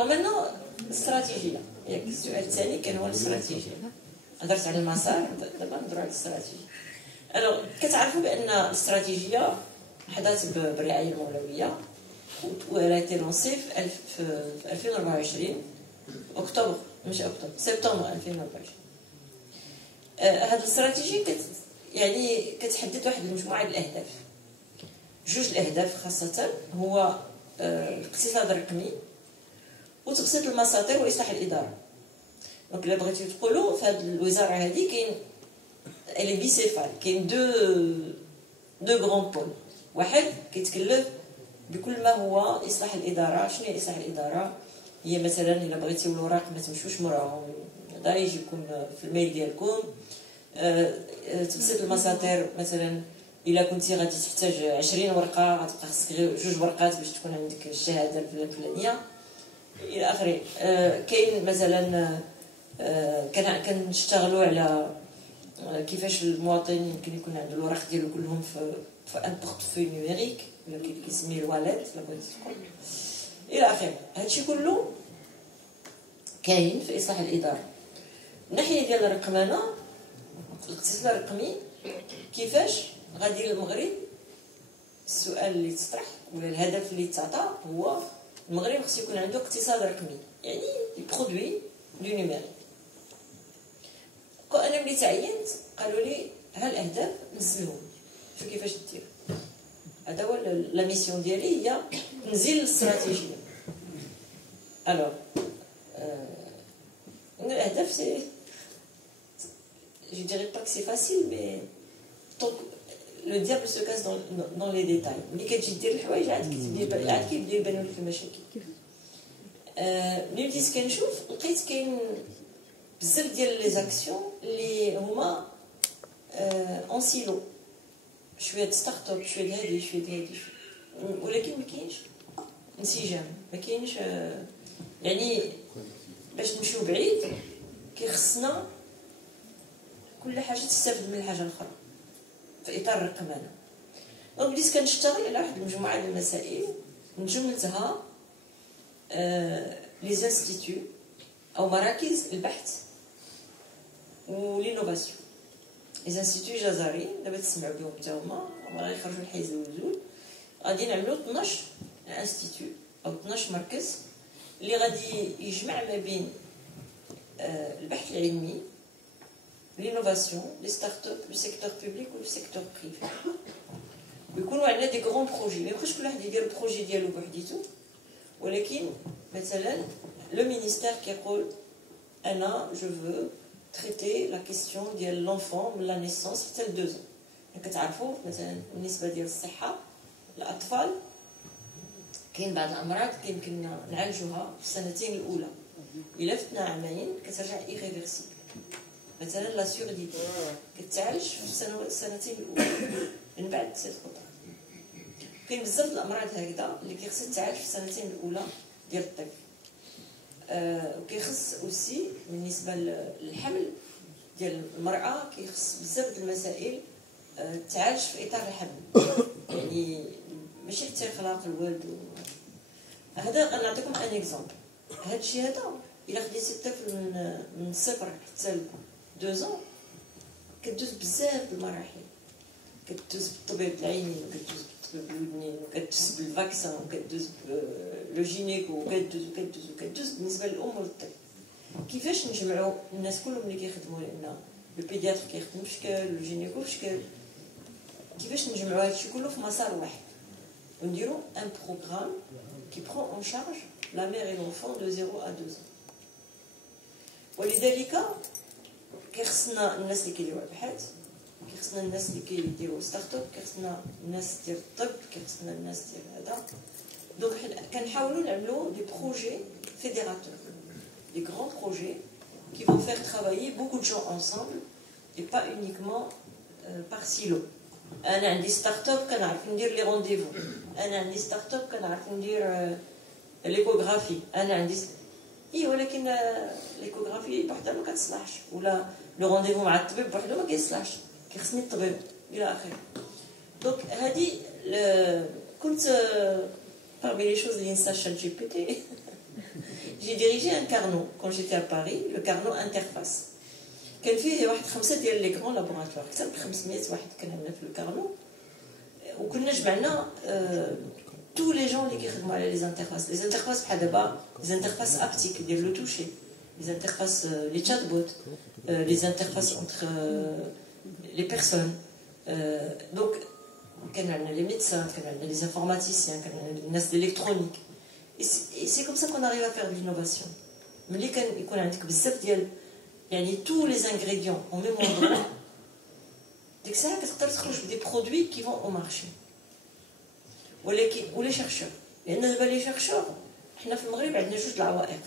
الوغ مانو الاستراتيجيه ياك السؤال الثاني كان هو الاستراتيجيه. هضرت على المسار، دابا نهضروا على الاستراتيجيه. الوغ كتعرفوا بان الاستراتيجيه حدث بالرعايه المولويه ولايتي لونسي في 2024 اكتوبر، ماشي اكتوبر، سبتمبر 2024. هاد الاستراتيجيه يعني كتحدد واحد المجموعه ديال الاهداف. جوج الاهداف خاصه هو الاقتصاد الرقمي وتبسيط المساطر واصلاح الاداره. دونك الا بغيتو تقولوا في هاد الوزاره هادي كاين الي بيسيفال، كاين دو غران بول. واحد كيتكلف بكل ما هو اصلاح الاداره. شنو هي اصلاح الاداره؟ هي مثلا الا بغيتيو الوراق ما تمشوش موراهم، دا يجيكم في الميل ديالكم. تبسيط المساطر، مثلا الا كنتي غادي تحتاج 20 ورقه غتبقى خصك غير 2 ورقات باش تكون عندك الشهاده الفلانيه الى اخره. كاين مثلا كنشتغلوا على كيفاش المواطن يمكن يكون عنده الوراق ديالو كلهم في ان بورتفوي نيميريك ولا كيسميه الواليت لا بغيتي تقول الى اخره. هادشي كله كاين في اصلاح الاداره. الناحيه ديال الرقمنه، الاقتصاد الرقمي، كيفاش غادي المغرب؟ السؤال اللي تطرح ولا الهدف اللي تعطى هو المغرب خصو يكون عنده اقتصاد رقمي، يعني برودوي دو نيميريك. انا ملي تعينت قالوا لي ها الاهداف نزلهم، شوف كيفاش دير. هذا هو لا ميسيون ديالي، هي نزيل الاستراتيجيه. الوغ الاهداف سي je dirais pas que c'est facile, mais donc le diable se cache dans les détails. ملي كتجي دير الحوايج عاد كيبداو يبانوا لك المشاكل. ملي بديت كنشوف لقيت كاين بزاف ديال لي زاكسيون اللي هما اون سيلو، شويه د ستارت اب، شويه د هادي، شويه د هادي، ولكن ما كاينش انسجام، ما كاينش يعني باش نمشيو بعيد كيخصنا كل حاجه تستافد من الحاجه الاخرى في اطار الرقمنه. دونك بديت كنشتغل على واحد المجموعه ديال المسائل نجملتها لي انستيتو او مراكز البحث ولينوفاسيون. لي انستيتو جزائري دابا تسمعوا بهم حتى هما راه يخرجوا الحيز الوزول. غادي نعملوا 12 انستيتو او 12 مركز اللي غادي يجمع ما بين البحث العلمي، l'innovation, les start-up, le secteur public ou le secteur privé. ويكونوا عندنا دي غران بروجي، ما يبقاش كل واحد يدير البروجي ديالو بوحديتو، ولكن مثلا لو مينيستير كيقول انا جو فو تريتي لا كيسيون ديال لونفون من لا نيسونس حتى ل 2 ans. كتعرفوا مثلا بالنسبه ديال الصحه الاطفال كاين بعض الامراض كيمكن نعالجوها في السنتين الاولى، الا فتنا عامين كترجع ايريفيرسيبل. مثلا لا سورديتي كتعالج في السنتين الاولى من بعد 6 خطوات. كاين بزاف الامراض هكذا اللي كيخص تعالج في السنتين الاولى ديال الطفل. وكيخص اوسي بالنسبه للحمل ديال المراه كيخص بزاف المسائل تعالج في اطار الحمل، يعني ماشي حتى اخلاق الوالد. هذا انا نعطيكم ان اكزومبل. هذا الشيء هذا الا خديتي الطفل من 0 حتى 2 ans كدوز بزاف المراحل، كدوز بالطبيب العيني، وكدوز بالطبيب الودنين، وكدوز بالفاكسان، وكدوز لو جينيكو، وكدوز بالنسبه للام والطفل. كيفاش نجمعوا الناس كلهم اللي كيخدموا؟ لان لو بيدياتر كيخدم في شكل، لو جينيكو في شكل. كيفاش نجمعوا هادشي كله في مسار واحد ونديروا ان بروغرام كي برون اون شارج لا مير اي لونفون دو 0 à 2 ans. ولذلك كيخصنا الناس اللي كيديروا البحث، كيخصنا الناس اللي كيديروا ستارت اب، كيخصنا الناس ديال الطب، كيخصنا الناس ديال هذا. دونك كنحاولوا نعملوا دي بروجي fédérateurs, des grands projets qui vont faire travailler beaucoup de gens ensemble et pas uniquement par silo. انا عندي ستارت اب كنعرف ندير لي رونديفو، انا عندي ستارت اب كنعرف ندير ليكوغرافي، انا عندي ولكن ليكوغرافي بوحدها ما كتصلحش، ولا لو رونديفو مع الطبيب بوحدو ما كيصلحش، كيخصني الطبيب الى اخره. دونك هذه كنت parmi les choses اللي نسى شات جي بي تي j'ai dirigé un Carnot quand j'étais à Paris, le Carnot Interface. كان فيه واحد 5 ديال لي كرون لابوراتوار اكثر من 500 واحد كان عندنا في الكارنو وكنا جمعنا tous les gens اللي كيخدموا على لي انترفاس بحال دابا لي انترفاس ابتيك ديال لو توشي لي انترفاس لي تشات بوت لي انترفاس انتر لي بيرسون دونك كان عندنا لي ميدسان كان عندنا لي انفورماتيسيان كان عندنا الناس الالكترونيك et c'est comme ça qu'on arrive à faire de l'innovation ملي كان يكون عندك بزاف ديال يعني tous les ingrédients au même endroit ديك الساعه كتقدر تخرج بدي برودوي كي فون او مارشي ولكن ولي شيرشور لان دابا لي شيرشور حنا في المغرب عندنا جوج العوائق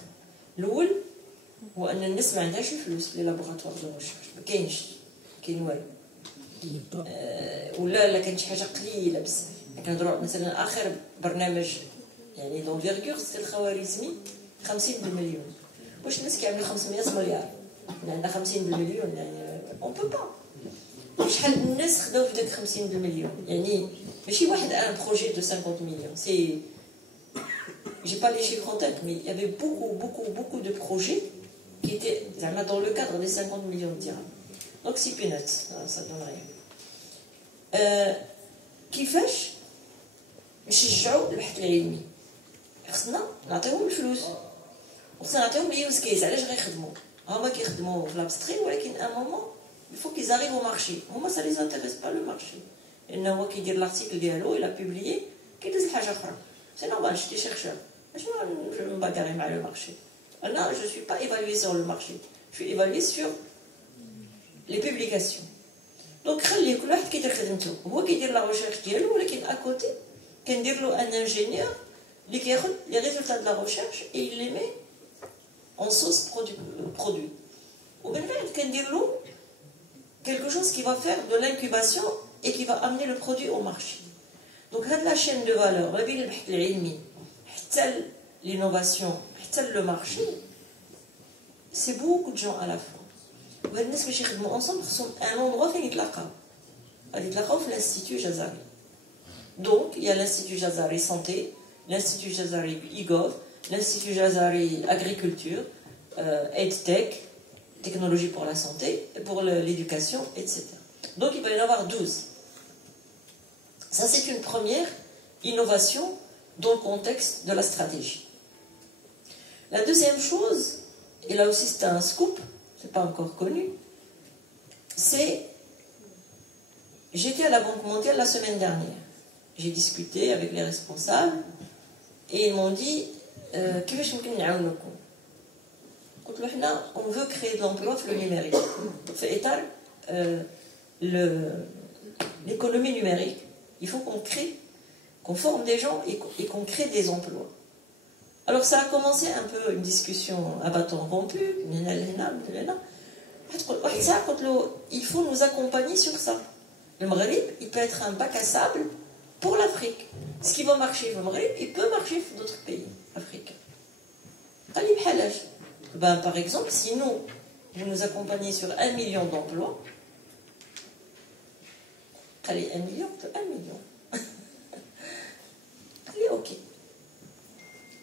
الاول هو ان الناس ما عندهاش الفلوس لي لابوغاتوار دو ريشيرش ما كاينش كاين والو ولا كانت شي حاجه قليله بزاف كنهضروا مثلا اخر برنامج يعني دونفيرغور سي الخوارزمي 50 مليون واش الناس كيعملوا 500 مليار عندنا 50 مليون يعني اون بو با شحال الناس خداو في داك 50 مليون يعني ماشي واحد ان بروجي دو 50 مليون سي j'ai pas les chiffres en tête mais il y avait beaucoup de projets qui étaient dans le cadre des 50 millions de dirhams donc c'est peanuts ça donne rien كيفاش نشجعوا البحث العلمي خصنا نعطيوهم الفلوس وخصنا نعطيوهم لي يوز كيس علاش غيخدموا هما كيخدموا في لابستري ولكن ان مومون il faut qu'ils arrivent au marché هما ça les intéresse pas le marché لانه هو كيدير لارتيكل ديالو الى بوبليي كيدوز لحاجه اخرى سي نورمال شتي شيرشور اش نباغاري مع لو مارشي انا je suis pas évalué sur le marché je suis évalué sur les publications donc خلي كل واحد كيدير خدمته هو كيدير لا ريشيرش ديالو ولكن اكوتي كندير له ان انجينيور اللي كياخذ لي ريزولطا دو لا ريشيرش اي لي مي en sauce produit ومن بعد كندير له quelque chose qui va faire de l'incubation et qui va amener le produit au marché. Donc, la chaîne de valeur, l'innovation, le marché, c'est beaucoup de gens à la fois. Les gens qui travaillent ensemble sont un endroit où ils travaillent l'Institut Jazari. Donc, il y a l'Institut Jazari Santé, l'Institut Jazari IGOV, l'Institut Jazari Agriculture, EdTech, technologie pour la santé, pour l'éducation, etc. Donc il va y en avoir 12. Ça c'est une première innovation dans le contexte de la stratégie. La deuxième chose, et là aussi c'est un scoop, c'est pas encore connu, c'est j'étais à la Banque mondiale la semaine dernière. J'ai discuté avec les responsables et ils m'ont dit كيفاش ممكن نعاونوكم قلت له حنا on veut créer de l'emploi في le numérique في إطار l'économie numérique il faut qu'on forme des gens et qu'on crée des emplois alors ça a commencé un peu une discussion à bâton rompu il faut nous accompagner sur ça le Maghreb il peut être un bac à sable pour l'Afrique ce qui va marcher au Maghreb il peut marcher dans d'autres pays africains ben, par exemple, si nous nous accompagnons sur 1 million d'emplois, allez, 1 million, 1 million. Allez, ok.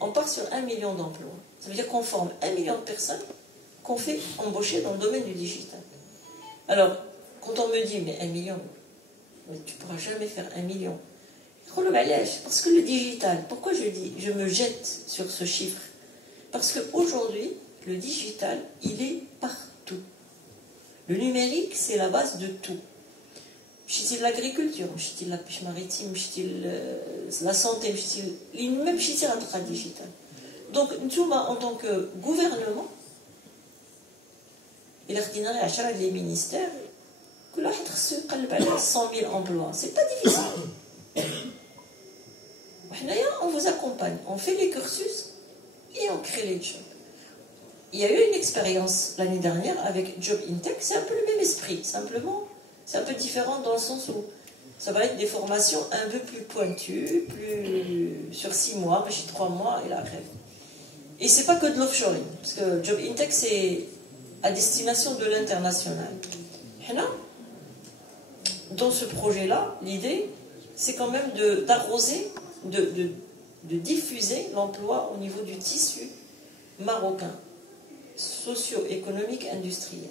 On part sur 1 million d'emplois. Ça veut dire qu'on forme 1 million de personnes qu'on fait embaucher dans le domaine du digital. Alors, quand on me dit, mais 1 million, mais tu ne pourras jamais faire 1 million. Parce que le digital, pourquoi je me jette sur ce chiffre? Parce qu'aujourd'hui, le digital, il est partout. Le numérique, c'est la base de tout. Je l'agriculture, je la pêche maritime, je la santé, même je la digital. Donc, nous, en tant que gouvernement, il a dit les ministères, que là, 100 000 emplois. C'est pas difficile. On vous accompagne, on fait les cursus et on crée les jobs. Il y a eu une expérience l'année dernière avec Job Intech, c'est un peu le même esprit, simplement, c'est un peu différent dans le sens où ça va être des formations un peu plus pointues, plus sur 6 mois, pas 3 mois, et là, après. Et c'est pas que de l'offshoring, parce que Job Intech, c'est à destination de l'international. Dans ce projet-là, l'idée, c'est quand même d'arroser, de diffuser l'emploi au niveau du tissu marocain, socio-économique, industriel.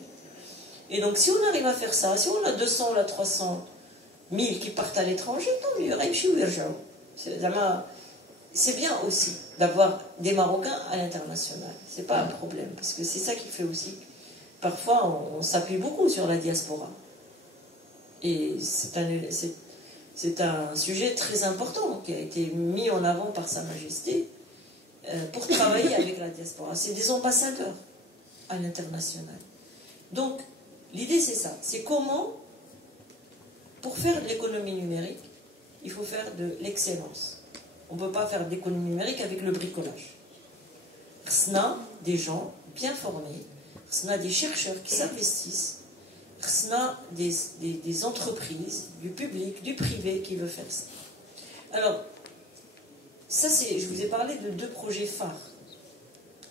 Et donc, si on arrive à faire ça, si on a 200 ou 300 000 qui partent à l'étranger, tant mieux. C'est bien aussi d'avoir des Marocains à l'international. C'est pas un problème, parce que c'est ça qui fait aussi. Parfois, on s'appuie beaucoup sur la diaspora. Et c'est un sujet très important qui a été mis en avant par Sa Majesté pour travailler avec la diaspora. C'est des ambassadeurs à l'international. Donc, l'idée c'est ça. C'est comment, pour faire de l'économie numérique, il faut faire de l'excellence. On ne peut pas faire d'économie numérique avec le bricolage. On a des gens bien formés, on a des chercheurs qui s'investissent, on a des entreprises, du public, du privé qui veulent faire ça. Alors, ça je vous ai parlé de 2 projets phares.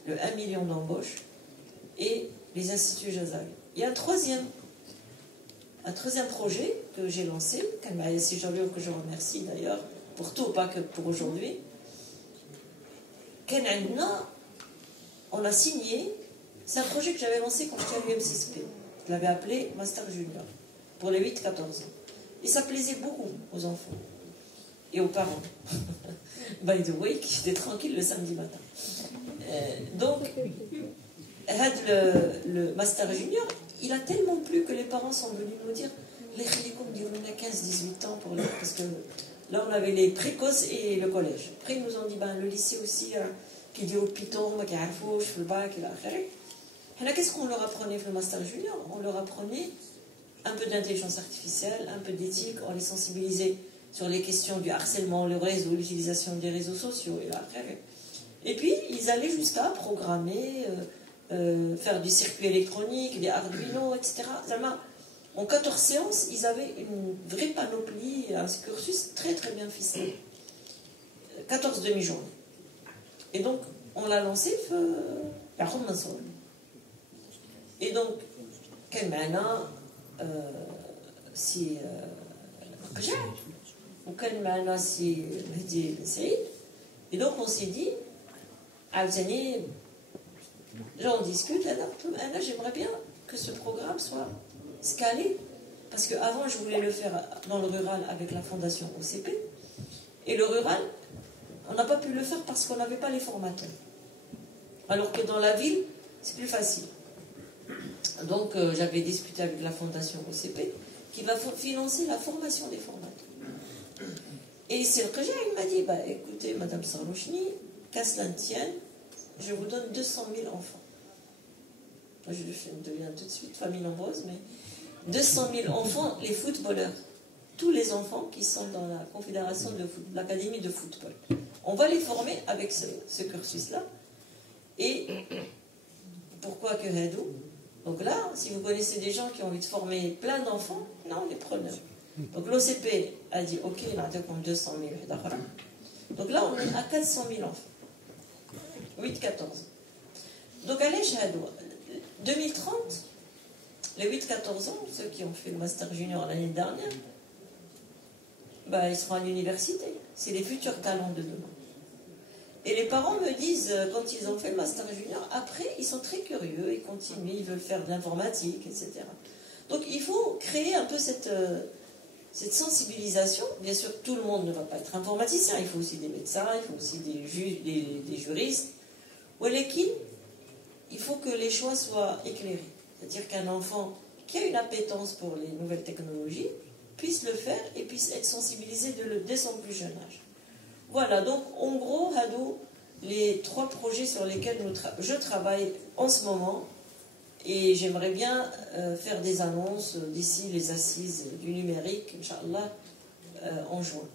Le 1 million d'embauches et les instituts Jazari. Il y a un troisième projet que j'ai lancé, que je remercie d'ailleurs, pour tout, pas que pour aujourd'hui. On a signé, c'est un projet que j'avais lancé quand j'étais à l'UM6P. Je l'avais appelé Master Junior, pour les 8-14 ans. Et ça plaisait beaucoup aux enfants et aux parents. By the way, qui étaient tranquilles le samedi matin. Donc, le Master Junior, il a tellement plu que les parents sont venus nous dire les khalikom on a 15-18 ans pour les... Parce que là, on avait les précoces et le collège. Après, ils nous ont dit, le lycée aussi, qui dit au Python, qui a le bac, et là, qu'est-ce qu'on leur apprenait le Master Junior? On leur apprenait un peu d'intelligence artificielle, un peu d'éthique, on les sensibilisait sur les questions du harcèlement, le réseau, l'utilisation des réseaux sociaux, et puis, ils allaient jusqu'à programmer, faire du circuit électronique, des Arduino, etc. En 14 séances, ils avaient une vraie panoplie, un cursus très très bien ficelé. 14 demi-journées. Et donc, on l'a lancé, et donc, quel معنا سي رقجع وكان معنا سي مهدي سعيد. Et donc, on s'est dit, عاوتاني, on discute là, j'aimerais bien que ce programme soit scalé, parce qu'avant je voulais le faire dans le rural avec la fondation OCP, et le rural on n'a pas pu le faire parce qu'on n'avait pas les formateurs, alors que dans la ville c'est plus facile. Donc j'avais discuté avec la fondation OCP qui va financer la formation des formateurs, et c'est le Qja, il m'a dit, écoutez Madame Sarlouchni, qu'à cela ne tienne, je vous donne 200 000 enfants. Moi, je deviens tout de suite famille nombreuse, mais 200 000 enfants, les footballeurs. Tous les enfants qui sont dans la confédération de l'académie de football. On va les former avec ce cursus-là. Et pourquoi que Hadou? Donc là, si vous connaissez des gens qui ont envie de former plein d'enfants, non, les preneurs. Donc l'OCP a dit, ok, on a comme 200 000. Donc là, on est à 400 000 enfants. 8-14. Donc allez, Hadou. 2030, les 8-14 ans, ceux qui ont fait le Master Junior l'année dernière, ils seront à l'université. C'est les futurs talents de demain. Et les parents me disent, quand ils ont fait le Master Junior, après, ils sont très curieux, ils continuent, ils veulent faire de l'informatique, etc. Donc il faut créer un peu cette sensibilisation. Bien sûr, tout le monde ne va pas être informaticien, il faut aussi des médecins, il faut aussi des juristes. Il faut que les choix soient éclairés. C'est-à-dire qu'un enfant qui a une appétence pour les nouvelles technologies puisse le faire et puisse être sensibilisé dès son plus jeune âge. Voilà, donc en gros, Hadou, les 3 projets sur lesquels je travaille en ce moment, et j'aimerais bien faire des annonces d'ici les assises du numérique, Inch'Allah, en juin.